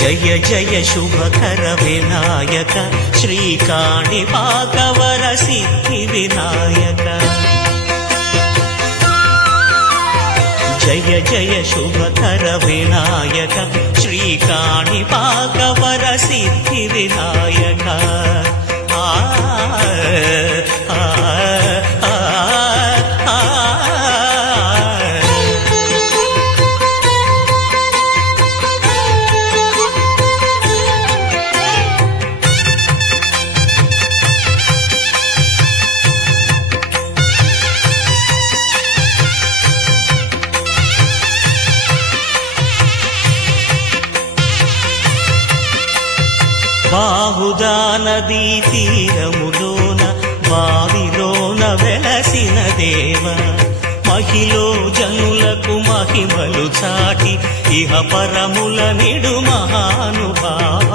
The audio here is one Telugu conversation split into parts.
జయ జయ శుభకర వినాయక శ్రీకాణిపాకవర సిద్ధి వినాయక జయ జయ శుభకర వినాయక శ్రీకాణిపాకవర సిద్ధి వినాయక బాహుదా నదీ తీరములోన బావిలోన వెలసిన దేవ మహిలో జనులకు మహిమలు చాటి ఇహ పరముల నిడు మహానుభావ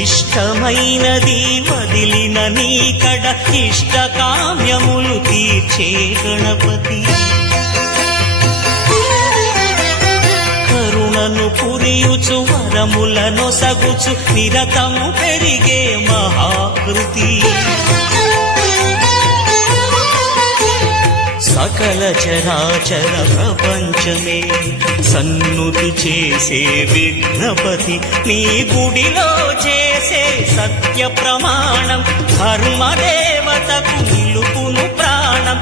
ఇష్టమైనది వదిలిన నీకడ ఇష్ట కామ్యములు తీర్చే గణపతి కరుణను పురియుచు వరములను సగుచు నిరతము పెరిగే మహాకృతి సకల చరాచర ప్రపంచమే సన్నుతి చేసే విఘ్నపతి నీ గుడిలో చేసే సత్య ప్రమాణం ధర్మదేవతకు నిలుపును ప్రాణం